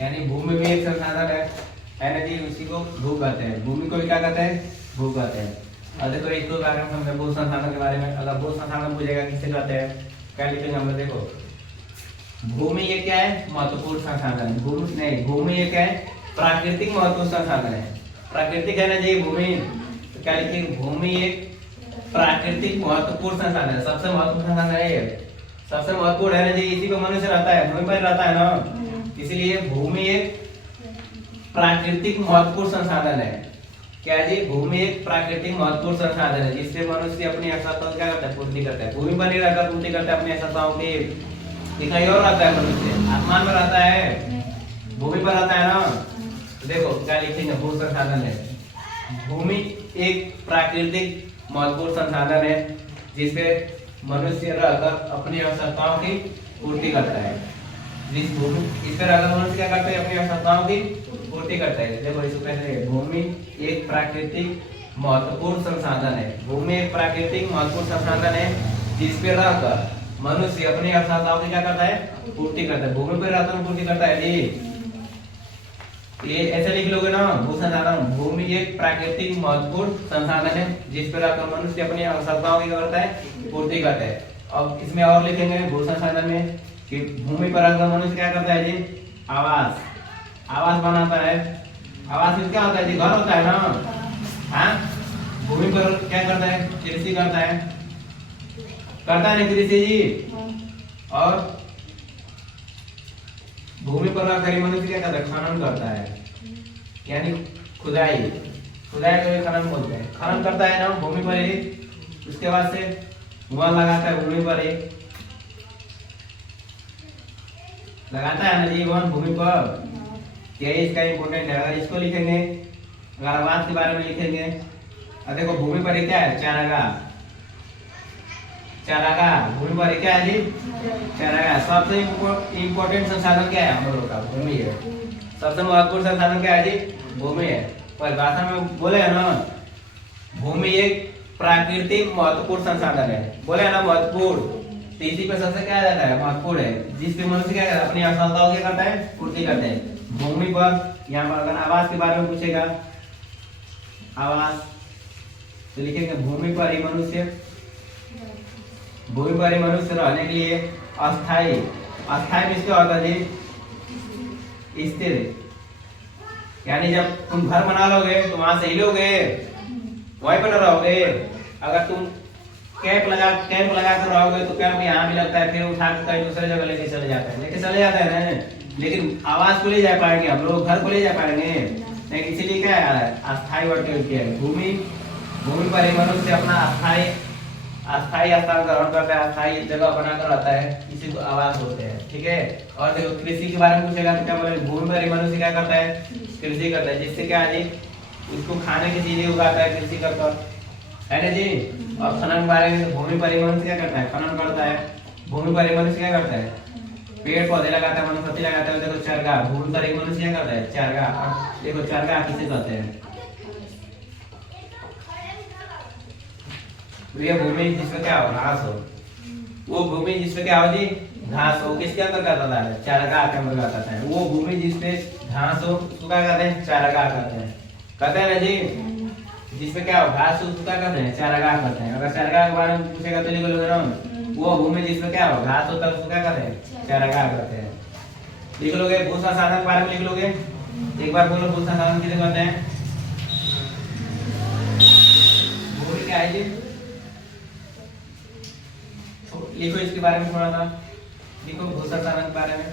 यानी भूमि भी एक संसाधन है ना जी, उसी को भू कहते हैं। भूमि को भी क्या कहते हैं? भू कहते हैं। और देखो इसको बारे में समझे भू संसाधन के बारे में। अगर भू संसाधन पूछेगा किसे कहते हैं, क्या लिखेंगे हम लोग? देखो भूमि ये क्या है? महत्वपूर्ण संसाधन। भूमि नहीं, भूमि ये क्या है? प्राकृतिक महत्वपूर्ण संसाधन है। प्राकृतिक है ना जी भूमि, तो क्या लिखेंगे? भूमि एक प्राकृतिक महत्वपूर्ण संसाधन है। सबसे महत्वपूर्ण संसाधन है ये, सबसे महत्वपूर्ण है ना जी, इसी पे मनुष्य रहता है, भूमि पर रहता है ना, इसलिए भूमि एक प्राकृतिक महत्वपूर्ण संसाधन है। क्या जी? भूमि एक प्राकृतिक महत्वपूर्ण संसाधन है जिससे मनुष्य अपनी आवश्यकताओं क्या करता है? पूर्ति करता है। भूमि पर नहीं रहकर पूर्ति करता है अपनी आवश्यकताओं की। कहीं और रहता है मनुष्य, आसमान में रहता है, भूमि पर रहता है ना। तो देखो क्या लिखेंगे? भू संसाधन है। भूमि एक प्राकृतिक महत्वपूर्ण संसाधन है जिसपे मनुष्य रहकर अपनी आवश्यकताओं की पूर्ति करता है। जिस भूमि इस पर रहकर मनुष्य क्या करता है? अपनी आवश्यकताओं की पूर्ति करता है। देखो इसको कैसे है? भूमि एक प्राकृतिक महत्वपूर्ण संसाधन है। भूमि एक प्राकृतिक महत्वपूर्ण संसाधन है जिसपे रहकर मनुष्य अपनी आवश्यकताओं की क्या करता है? पूर्ति करता है। भूमि पर रहकर पूर्ति करता है जी। ये ऐसे लिख लोगे ना, भू संसाधन। भूमि एक प्राकृतिक महत्वपूर्ण संसाधन है जिस पर रहकर मनुष्य अपनी आवश्यकताओं की करता है? पूर्ति करता है। अब इसमें और लिखेंगे भू संसाधन में कि भूमि पर रहकर मनुष्य क्या करता है जी? आवास, आवास बनाता है। आवास में क्या होता है जी? घर होता है ना। हाँ, भूमि पर क्या करता है? कृषि करता है, करता है ना कृषि जी। और भूमि पर रहकर मनुष्य क्या करता है? खनन करता है, यानी खुदाई, खुदाई को खनन बोलते हैं। खनन करता है ना भूमि पर ही, उसके बाद से वन लगाता है भूमि पर ही, लगाता है ना जी वन भूमि पर। क्या इसका इम्पोर्टेंट है? अगर इसको लिखेंगे, अगर आवास के बारे में लिखेंगे, और देखो भूमि पर क्या है? चारागाह, चारागाह भूमि पर क्या है जी? चारागाह। सबसे इम्पोर्टेंट संसाधन क्या है हम लोग का? भूमि है। सबसे महत्वपूर्ण संसाधन क्या है जी? भूमि है। पर भाषा में बोले है ना, भूमि एक प्राकृतिक महत्वपूर्ण संसाधन है। बोले है ना महत्वपूर्ण, तो इसी पे सबसे क्या जाता है? महत्वपूर्ण है जिसपे मनुष्य क्या करता है? अपनी आवश्यकताओं क्या करता है? पूर्ति करते हैं। भूमि पर, यहाँ पर अगर आवास के बारे में पूछेगा, आवास तो लिखेंगे भूमि पर ही मनुष्य, भूमि पर ही मनुष्य रहने के लिए अस्थाई, अस्थाई में क्या होता है जी? स्थिर, यानी जब तुम घर बना लोगे तो वहां से हिलोगे, वहीं पर रहोगे। अगर तुम कैंप लगा कर रहोगे तो कैंप यहाँ भी लगता है, फिर उठा के कहीं दूसरे जगह लेके चले जाते हैं, ना। लेकिन आवास को ले जा पाएंगे हम लोग, घर को ले जा पाएंगे नहीं। इसीलिए क्या है? अस्थाई वर्ड किया है। भूमि, भूमि पर ही मनुष्य अपना अस्थाई स्थान ग्रहण करता है, अस्थाई जगह बनाकर रहता है, इसी को आवास बोलते हैं। ठीक है। और देखो कृषि के बारे में पूछेगा तो क्या बोले? भूमि पर ही मनुष्य क्या करता है? कृषि करता है, जिससे क्या है जी? उसको खाने की चीजें उगाता है कृषि करकर, है ना जी। और खनन के बारे में, भूमि पर ही मनुष्य क्या करता है? खनन करता है। भूमि पर ही मनुष्य क्या करता है? पेड़ पौधे लगाता है, वनस्पति लगाता है। देखो चरगाह, भूमि पर ही मनुष्य क्या करता है? चरगाह। देखो चरगाह किसे कहते हैं? ये भूमि जिसमें क्या हो? घास हो। वो भूमि जिसमें क्या हो जी? घास हो। किसके अंदर कहता है? चारागाह के अंदर कहता है। वो भूमि जिसपे घास हो उसको क्या कहते हैं? चारागाह कहते हैं। कहते हैं ना जी। जिसपे क्या हो? घास हो उसको क्या कहते हैं? चारागाह कहते हैं। अगर चारागाह के बारे में पूछेगा तो लिख लोगे ना, वो भूमि जिसमें क्या हो? घास होता है उसको क्या कहते हैं? चारागाह कहते हैं। लिख लोगे। भू संसाधन के बारे में लिख लोगे। एक बार बोलो भू संसाधन किसे कहते हैं? भूमि क्या है जी? लिखो इसके बारे में थोड़ा सा, लिखो भू संसाधन के बारे में।